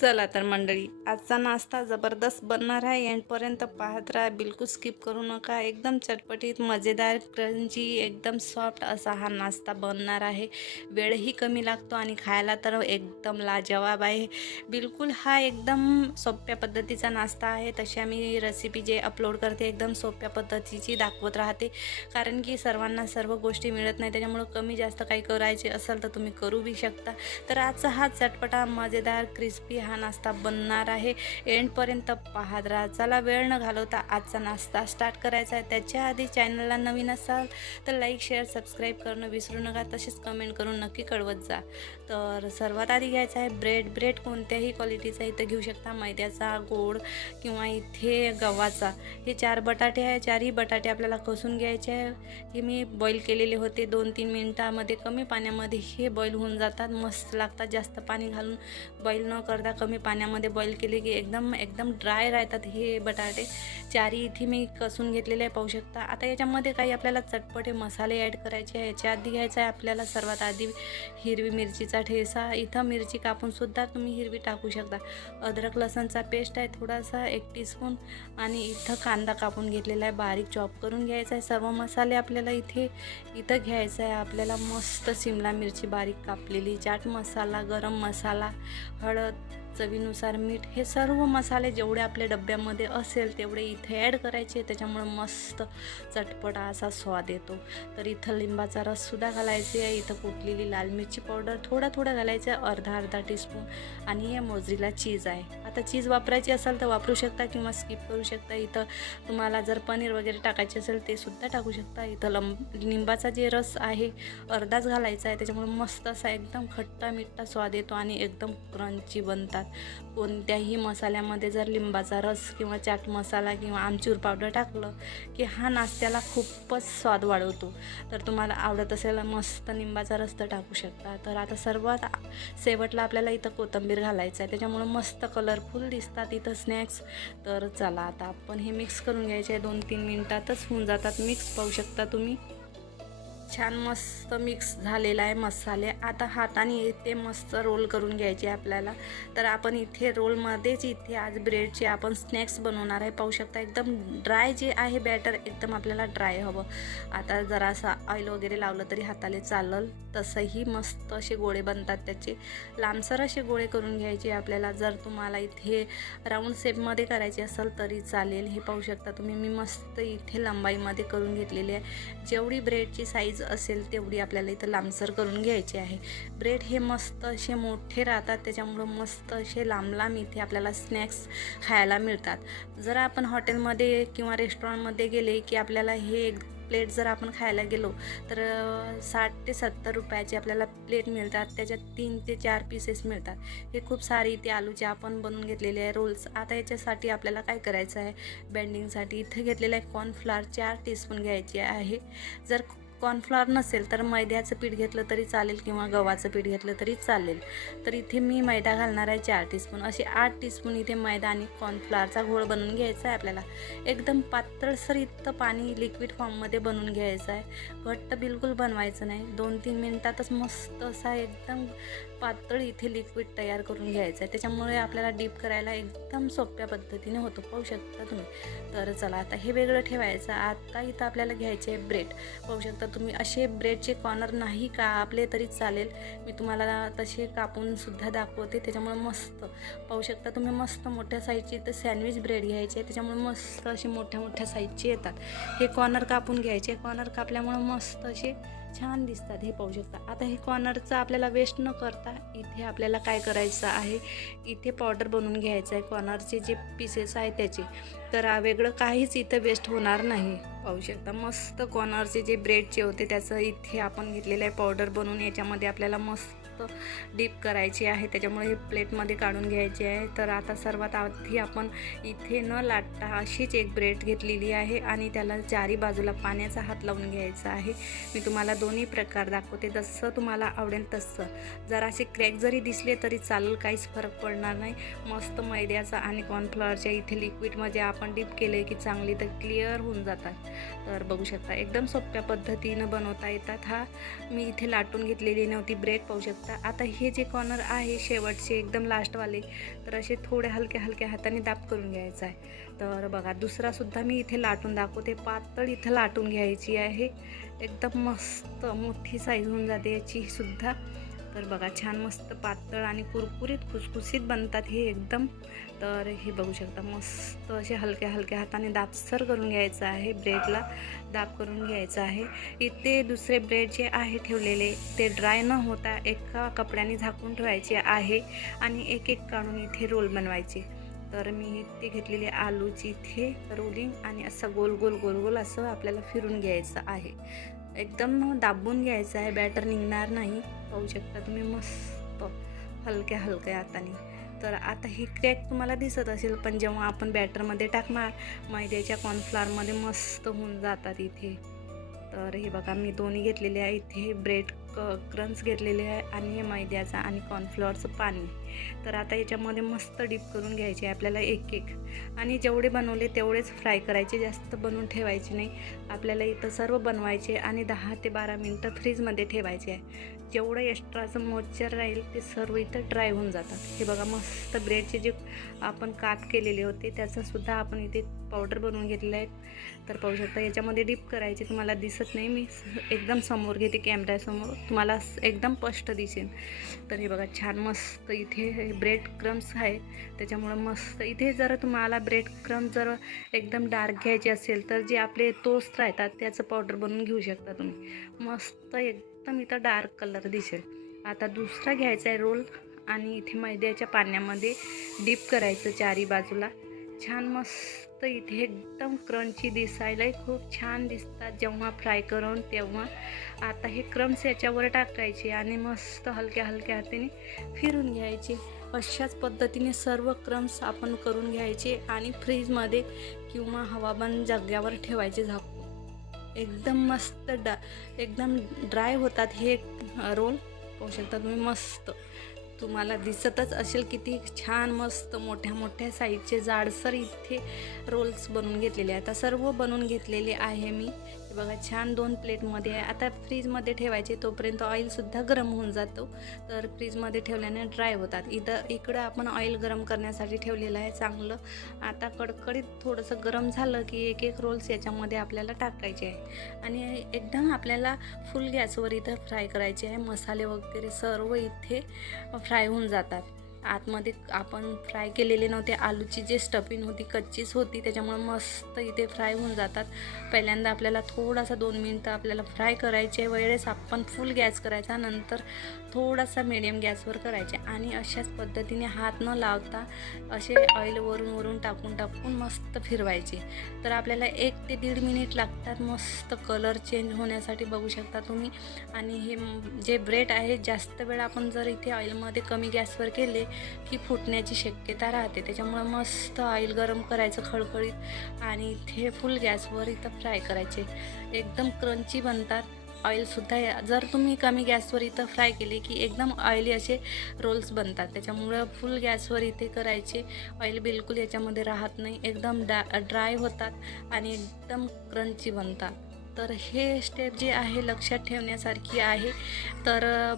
चला तर मंडळी आजचा नाश्ता जबरदस्त बनणार आहे. एंडपर्यंत पाहत राहा बिलकुल स्किप करू नका. एकदम चटपटीत मजेदार क्रंची एकदम सॉफ्ट असा हा नाश्ता बनणार आहे. वेळही कमी लागतो आणि खायला तर एकदम लाजवाब आहे. बिलकुल हा एकदम सोप्या पद्धतीचा नाश्ता आहे. तशी आम्ही रेसिपी जे अपलोड करते एकदम सोप्या पद्धतीची दाखवत राहते. कारण की सर्वांना सर्व गोष्टी मिळत नाही त्याच्यामुळं कमी जास्त काही करायचे असेल तर तुम्ही करू बी शकता. तर आजचा हा चटपटा मजेदार क्रिस्पी हा नाश्ता बनणार आहे. एंडपर्यंत पाहत राहा. चला वेळ न घालवता आजचा नाश्ता स्टार्ट करायचा आहे. त्याच्या आधी चॅनलला नवीन असाल तर लाईक शेअर सबस्क्राईब करणं विसरू नका. तसेच कमेंट करून नक्की कळवत जा. तर सर्वात आधी घ्यायचा आहे ब्रेड ब्रेड कोणत्याही क्वालिटीचा इथं घेऊ शकता. मैद्याचा गोड किंवा इथे गव्हाचा. हे चार बटाटे आहे. चारही बटाटे आपल्याला कसून घ्यायचे आहे. हे मी बॉईल केलेले होते. दोन तीन मिनटामध्ये कमी पाण्यामध्ये हे बॉईल होऊन जातात. मस्त लागतात. जास्त पाणी घालून बॉईल न करता कमी पाण्यामध्ये बॉईल केले की एकदम एकदम ड्राय राहतात हे बटाटे. चारी इथे मी कसून घेतलेले आहे पाहू शकता. आता याच्यामध्ये काही आपल्याला चटपटे मसाले ॲड करायचे आहे. याच्या आधी घ्यायचा आहे आपल्याला सर्वात आधी हिरवी मिरचीचा ठेसा. इथं मिरची कापूनसुद्धा तुम्ही हिरवी टाकू शकता. अद्रक लसणचा पेस्ट आहे थोडासा एक टीस्पून आणि इथं कांदा कापून घेतलेला आहे बारीक चॉप करून घ्यायचा आहे. सर्व मसाले आपल्याला इथे इथं घ्यायचं आहे. आपल्याला मस्त शिमला मिरची बारीक कापलेली. चाट मसाला गरम मसाला हळद चवीनुसार मीठ हे सर्व मसाले जेवढे आपल्या डब्यामध्ये असेल तेवढे इथे ॲड करायचे. त्याच्यामुळं मस्त चटपटा असा स्वाद येतो. तर इथं लिंबाचा रससुद्धा घालायचे आहे. इथं कुटलेली लाल मिरची पावडर थोडा थोडा घालायचं आहे. अर्धा अर्धा टीस्पून आणि हे मोजरीला चीज आहे. आता चीज वापरायची असेल तर वापरू शकता किंवा स्किप करू शकता. इथं तुम्हाला जर पनीर वगैरे टाकायचे असेल ते सुद्धा टाकू शकता. इथं लंब लिंबाचा जे रस आहे अर्धाच घालायचा आहे. त्याच्यामुळे मस्त असा एकदम खट्टा मिठ्ठा स्वाद येतो आणि एकदम क्रंची बनतात. कोणत्याही मसाल्यामध्ये जर लिंबाचा रस किंवा चाट मसाला किंवा आमचूर पावडर टाकलं की हा नाश्त्याला खूपच स्वाद वाढवतो. तर तुम्हाला आवडत असेल मस्त लिंबाचा रस तर टाकू शकता. तर आता सर्वात शेवटला आपल्याला इथं कोथिंबीर घालायचं आहे. त्याच्यामुळं मस्त कलरफुल दिसतात इथं स्नॅक्स तर चला आता आपण हे मिक्स करून घ्यायचे आहे. दोन तीन मिनटातच होऊन जातात. मिक्स पाहू शकता तुम्ही. छान मस्त मिक्स झालेला आहे मसाले. आता हाताने ते मस्त रोल करून घ्यायचे आपल्याला. तर आपण इथे रोलमध्येच इथे आज ब्रेडचे आपण स्नॅक्स बनवणार आहे. पाहू शकता एकदम ड्राय जे आहे बॅटर एकदम आपल्याला ड्राय हवं. आता जरासा ऑइल वगैरे लावलं तरी हाताले चालल. तसंही मस्त असे गोळे बनतात त्याचे. लांबसर असे गोळे करून घ्यायचे आपल्याला. जर तुम्हाला इथे राऊंड शेपमध्ये करायचे असेल तरी चालेल. हे पाहू शकता तुम्ही. मी मस्त इथे लंबाईमध्ये करून घेतलेली आहे. जेवढी ब्रेडची साईज असेल तेवढी आपल्याला इथं लांबसर करून घ्यायची आहे. ब्रेड हे मस्त असे मोठे राहतात त्याच्यामुळं मस्त असे लांब लांब इथे आपल्याला स्नॅक्स खायला मिळतात. जर आपण हॉटेलमध्ये किंवा रेस्टॉरंटमध्ये गेले की आपल्याला हे एक प्लेट जर आपण खायला गेलो तर साठ ते सत्तर रुपयाचे आपल्याला प्लेट मिळतात त्याच्यात तीन ते चार पीसेस मिळतात. हे खूप सारे इथे आलूचे आपण बनवून घेतलेले आहे रोल्स आता याच्यासाठी आपल्याला काय करायचं आहे? बेंडिंगसाठी इथे घेतलेलं आहे कॉर्नफ्लावर चार टीस्पून घ्यायचे आहे. जर कॉर्नफ्लॉवर नसेल तर मैद्याचं पीठ घेतलं तरी चालेल किंवा गव्हाचं पीठ घेतलं तरी चालेल. तर इथे मी मैदा घालणार आहे चार टीस्पून असे आठ टीस्पून इथे मैदा आणि कॉर्नफ्लॉरचा घोळ बनवून घ्यायचा आहे आपल्याला. एकदम पातळसर इथं पाणी लिक्विड फॉर्ममध्ये बनवून घ्यायचं आहे. घट्ट बिलकुल बनवायचं नाही. दोन तीन मिनटातच मस्त असा एकदम पातळ इथे लिक्विड तयार करून घ्यायचं आहे त्याच्यामुळे आपल्याला डीप करायला एकदम सोप्या पद्धतीने होतो. पाहू शकता तुम्ही. तर चला आता हे वेगळं ठेवायचं. आता इथं आपल्याला घ्यायचे आहे ब्रेड पाहू शकता तुम्ही असे ब्रेडचे कॉर्नर नाही का? आपले तरी चालेल. मी तुम्हाला तसे कापूनसुद्धा दाखवते. त्याच्यामुळे मस्त. पाहू शकता तुम्ही मस्त मोठ्या साईजची तर सँडविच ब्रेड घ्यायचे. त्याच्यामुळे मस्त असे मोठ्या मोठ्या साईजचे येतात. हे कॉर्नर कापून घ्यायचे. कॉर्नर कापल्यामुळं मस्त असे छान दिसतात हे पाहू शकता. आता हे कॉर्नरचं आपल्याला वेस्ट न करता इथे आपल्याला काय करायचं आहे? इथे पावडर बनवून घ्यायचं आहे कॉर्नरचे जे पीसेस आहेत त्याचे. तर वेगळं काहीच इथं वेस्ट होणार नाही. पाहू शकता. मस्त कॉर्नरचे जे ब्रेडचे होते त्याचं इथे आपण घेतलेलं आहे पावडर बनवून. याच्यामध्ये आपल्याला मस्त डीप करायची आहे त्याच्यामुळे हे प्लेटमध्ये काढून घ्यायची आहे. तर आता सर्वात आधी आपण इथे न लाटता अशीच एक ब्रेड घेतलेली आहे आणि त्याला चारी बाजूला पाण्याचा हात लावून घ्यायचा आहे. मी तुम्हाला दोन्ही प्रकार दाखवते जसं तुम्हाला आवडेल तसं. जर असे क्रॅक जरी दिसले तरी चालेल काहीच फरक पडणार नाही. मस्त मैद्याचा आणि कॉर्नफ्लॉवरच्या इथे लिक्विडमध्ये आपण डीप केले की चांगली तर क्लिअर होऊन जातात. तर बघू शकता एकदम सोप्या पद्धतीनं बनवता येतात. हा मी इथे लाटून घेतलेली नव्हती ब्रेड पाहू शकता शकता आता हे जे कॉर्नर आहे शेवटचे एकदम लास्टवाले तर असे थोडे हलक्या हलक्या हाताने दाब करून घ्यायचा आहे. तर बघा दुसरासुद्धा मी इथे लाटून दाखवते. पातळ इथं लाटून घ्यायची आहे. एकदम मस्त मोठी साईज होऊन जाते याचीसुद्धा तर बघा छान मस्त पातळ आणि कुरकुरीत खुसखुशीत बनतात हे एकदम. तर हे बघू शकता मस्त असे हलक्या हलक्या हाताने दाबसर करून घ्यायचं आहे ब्रेडला. दाब करून घ्यायचं आहे. इथे दुसरे ब्रेड जे आहे ठेवलेले ते ड्राय न होता एका कपड्याने झाकून ठेवायचे आहे आणि एक एक काढून इथे रोल बनवायचे. तर मी इथे घेतलेली आलूची इथे रोलिंग आणि असं गोल गोल गोल गोल असं आपल्याला फिरून घ्यायचं आहे. एकदम दाबून घ्यायचं आहे. बॅटर निघणार नाही. पाहू शकता तुम्ही मस्त हलक्या हलक्या हाताने. तर आता ही क्रॅक तुम्हाला दिसत असेल पण जेव्हा आपण बॅटरमध्ये टाकणार मैद्याच्या कॉर्नफ्लॉरमध्ये मस्त होऊन जातात इथे. तर हे बघा मी दोन्ही घेतलेले आहे. इथे ब्रेड क क्रंच घेतलेले आहे आणि हे मैद्याचा आणि कॉर्नफ्लॉरचं पाणी. तर आता याच्यामध्ये मस्त डीप करून घ्यायचे आहे आपल्याला एक एक. आणि जेवढे बनवले तेवढेच फ्राय करायचे जास्त बनवून ठेवायचे नाही. आपल्याला इथं सर्व बनवायचे आणि दहा ते बारा मिनटं फ्रीजमध्ये ठेवायचे आहे. जेवढं एक्स्ट्राचं मॉइश्चर राहील ते सर्व इथं ड्राय होऊन जातात. हे बघा मस्त ब्रेडचे जे आपण काप केलेले होते त्याचासुद्धा आपण इथे पावडर बनवून घेतलं आहे. तर पाहू शकता याच्यामध्ये डीप करायचे तुम्हाला दिसत नाही. मी एकदम समोर घेते कॅमेऱ्यासमोर तुम्हाला एकदम स्पष्ट दिसेल. तर हे बघा छान मस्त इथे ब्रेड क्रम्स आहे. त्याच्यामुळं मस्त इथे जर तुम्हाला ब्रेड क्रम्स जर एकदम डार्क घ्यायचे असेल तर जे आपले टोस्ट राहतात त्याचं पावडर बनवून घेऊ शकता तुम्ही. मस्त एक एकदम इथं डार्क कलर दिसेल. आता दुसरा घ्यायचा आहे रोल आणि इथे मैद्याच्या पाण्यामध्ये डीप करायचं चारी बाजूला. छान मस्त इथे एकदम क्रंची दिसायलाही खूप छान दिसतात जेव्हा फ्राय करून तेव्हा. आता हे क्रम्स याच्यावर टाकायचे आणि मस्त हलक्या हलक्या हाताने फिरून घ्यायचे. अशाच पद्धतीने सर्व क्रम्स आपण करून घ्यायचे आणि फ्रीजमध्ये किंवा हवाबंद जाग्यावर ठेवायचे झाकून. एकदम मस्त डा एकदम ड्राय होतात हे रोल. पाहू शकता तुम्ही मस्त. तुम्हाला दिसतच असेल किती छान मस्त मोठ्या मोठ्या साईजचे जाडसर इथे रोल्स बनवून घेतलेले आहेत. आता सर्व बनवून घेतलेले आहे मी. बघा छान दोन प्लेटमध्ये आहे. आता फ्रीजमध्ये ठेवायचे तोपर्यंत ऑइलसुद्धा गरम होऊन जातो. तर फ्रीजमध्ये ठेवल्याने ड्राय होतात. इथं इकडं आपण ऑइल गरम करण्यासाठी ठेवलेलं आहे चांगलं. आता कडकडीत थोडंसं गरम झालं की एक एक रोल्स याच्यामध्ये आपल्याला टाकायचे आहे. आणि एकदम आपल्याला फुल गॅसवर इथं फ्राय करायचे आहे. मसाले वगैरे सर्व इथे फ्राय होऊन जातात. आतमध्ये आपण फ्राय केलेले नव्हते. आलूची जे स्टफिंग होती कच्चीच होती. त्याच्यामुळे मस्त इथे फ्राय होऊन जातात. पहिल्यांदा आपल्याला थोडासा दोन मिनटं आपल्याला फ्राय करायचे वेळेस आपण फुल गॅस करायचा. नंतर थोडासा मिडियम गॅसवर करायचे आणि अशाच पद्धतीने हात न लावता असे ऑइल वरून वरून टाकून टाकून मस्त फिरवायचे. तर आपल्याला एक ते दीड मिनिट लागतात मस्त कलर चेंज होण्यासाठी बघू शकता तुम्ही. आणि हे जे ब्रेड आहे जास्त वेळ आपण जर इथे ऑइलमध्ये कमी गॅसवर केले की फुटण्याची शक्यता राहते. त्याच्यामुळे मस्त ऑइल गरम करायचं खळखळीत आणि इथे फुल गॅसवर इथं फ्राय करायचे. एकदम क्रंची बनतात. ऑइलसुद्धा या- जर तुम्ही कमी गॅसवर इथं फ्राय केले की एकदम ऑइली असे रोल्स बनतात. त्याच्यामुळं फुल गॅसवर इथे करायचे ऑइल बिलकुल याच्यामध्ये राहत नाही. एकदम डा ड्राय होतात आणि एकदम क्रंची बनतात. तर हे स्टेप जे आहे लक्षात ठेवण्यासारखी आहे. तर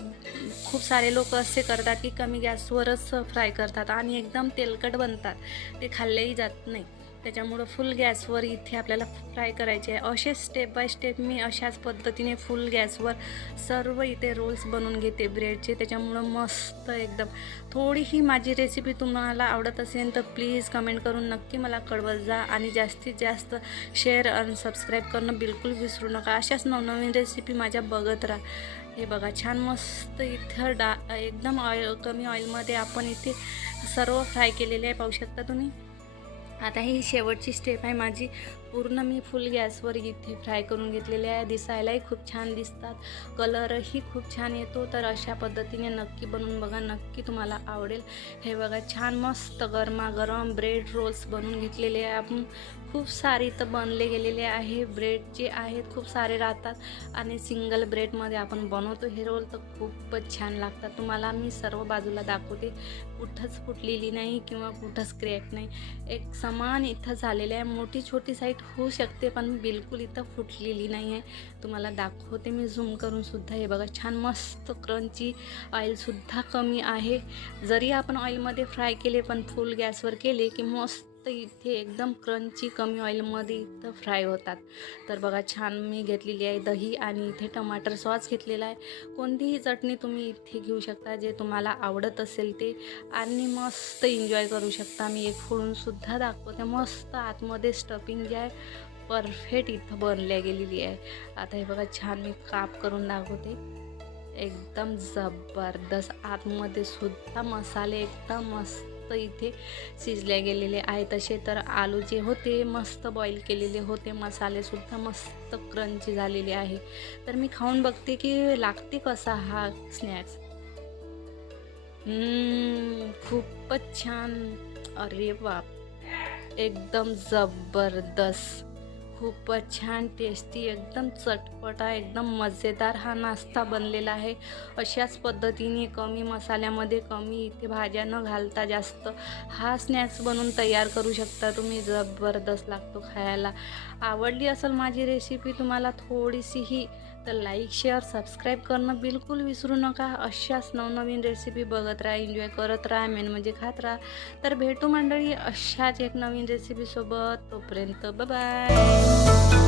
खूप सारे लोक असे करतात की कमी गॅसवरच फ्राय करतात आणि एकदम तेलकट बनतात. ते खाल्लेही जात नाही. त्याच्यामुळं फुल गॅसवर इथे आपल्याला फ्राय करायचे आहे. असे स्टेप बाय स्टेप मी अशाच पद्धतीने फुल गॅसवर सर्व इथे रोल्स बनवून घेते ब्रेडचे त्याच्यामुळं मस्त एकदम. थोडीही माझी रेसिपी तुम्हाला आवडत असेल तर प्लीज कमेंट करून नक्की मला कळवत जा आणि जास्तीत जास्त शेअर आणि सबस्क्राईब करणं बिलकुल विसरू नका. अशाच नवनवीन रेसिपी माझ्या बघत राहा. हे बघा छान मस्त इथं डा एकदम ऑइल कमी ऑइलमध्ये आपण इथे सर्व फ्राय केलेले आहे. पाहू शकता तुम्ही? आता ही शेवटची स्टेप आहे माझी. पूर्ण मी फुल गॅसवर इथे फ्राय करून घेतलेले आहे. दिसायलाही खूप छान दिसतात. कलरही खूप छान येतो. तर अशा पद्धतीने नक्की बनवून बघा. नक्की तुम्हाला आवडेल. हे बघा छान मस्त गरमागरम ब्रेड रोल्स बनवून घेतलेले आहे. आपण खूप सारे इथं बनले गेलेले आहे. ब्रेड जे आहेत खूप सारे राहतात. आणि सिंगल ब्रेडमध्ये आपण बनवतो. हे रोल तर खूपच छान लागतात. तुम्हाला मी सर्व बाजूला दाखवते. कुठंच फुटलेली नाही किंवा कुठंच क्रॅक नाही. एक समान इथं झालेले आहे. मोठी छोटी साईज टाईट होऊ शकते पण बिलकुल इथं फुटलेली नाही आहे तुम्हाला दाखवते मी झूम करूनसुद्धा हे बघा छान मस्त क्रंची ऑइलसुद्धा कमी आहे. जरी आपण ऑइलमध्ये फ्राय केले पण फुल गॅसवर केले की मस्त इथे एकदम क्रंची कमी ऑइलमध्ये इथं फ्राय होतात. तर बघा छान मी घेतलेली आहे दही आणि इथे टमाटर सॉस घेतलेला आहे. कोणतीही चटणी तुम्ही इथे घेऊ शकता जे तुम्हाला आवडत असेल ते. आणि मस्त एन्जॉय करू शकता. मी एक फोडूनसुद्धा दाखवते. मस्त आतमध्ये स्टफिंग जे आहे परफेक्ट इथं बनल्या गेलेली आहे. आता हे बघा छान मी काप करून दाखवते. एकदम जबरदस्त. आतमध्ये सुद्धा मसाले एकदम मस्त इथे शिजले गेलेले आहे तसे तर आलू जे होते मस्त बॉईल केलेले होते. मसालेसुद्धा मस्त क्रंची झालेले आहे. तर मी खाऊन बघते की लागते कसा हा स्नॅक्स खूपच छान. अरे बाप. एकदम जबरदस्त. खूपच छान टेस्टी एकदम चटपटा एकदम मजेदार हा नाश्ता बनलेला आहे. अशाच पद्धतीने कमी मसाल्यामध्ये कमी इथे भाज्या न घालता जास्त हा स्नॅक्स बनवून तयार करू शकता तुम्ही. जबरदस्त लागतो खायला. आवडली असेल माझी रेसिपी तुम्हाला थोडीशीही तर लाईक शेअर सबस्क्राईब करणं बिलकुल विसरू नका. अशाच नवनवीन रेसिपी बघत राहा एन्जॉय करत राहा मेन म्हणजे खात राहा. तर भेटू मंडळी अशाच एक नवीन रेसिपीसोबत तोपर्यंत बाय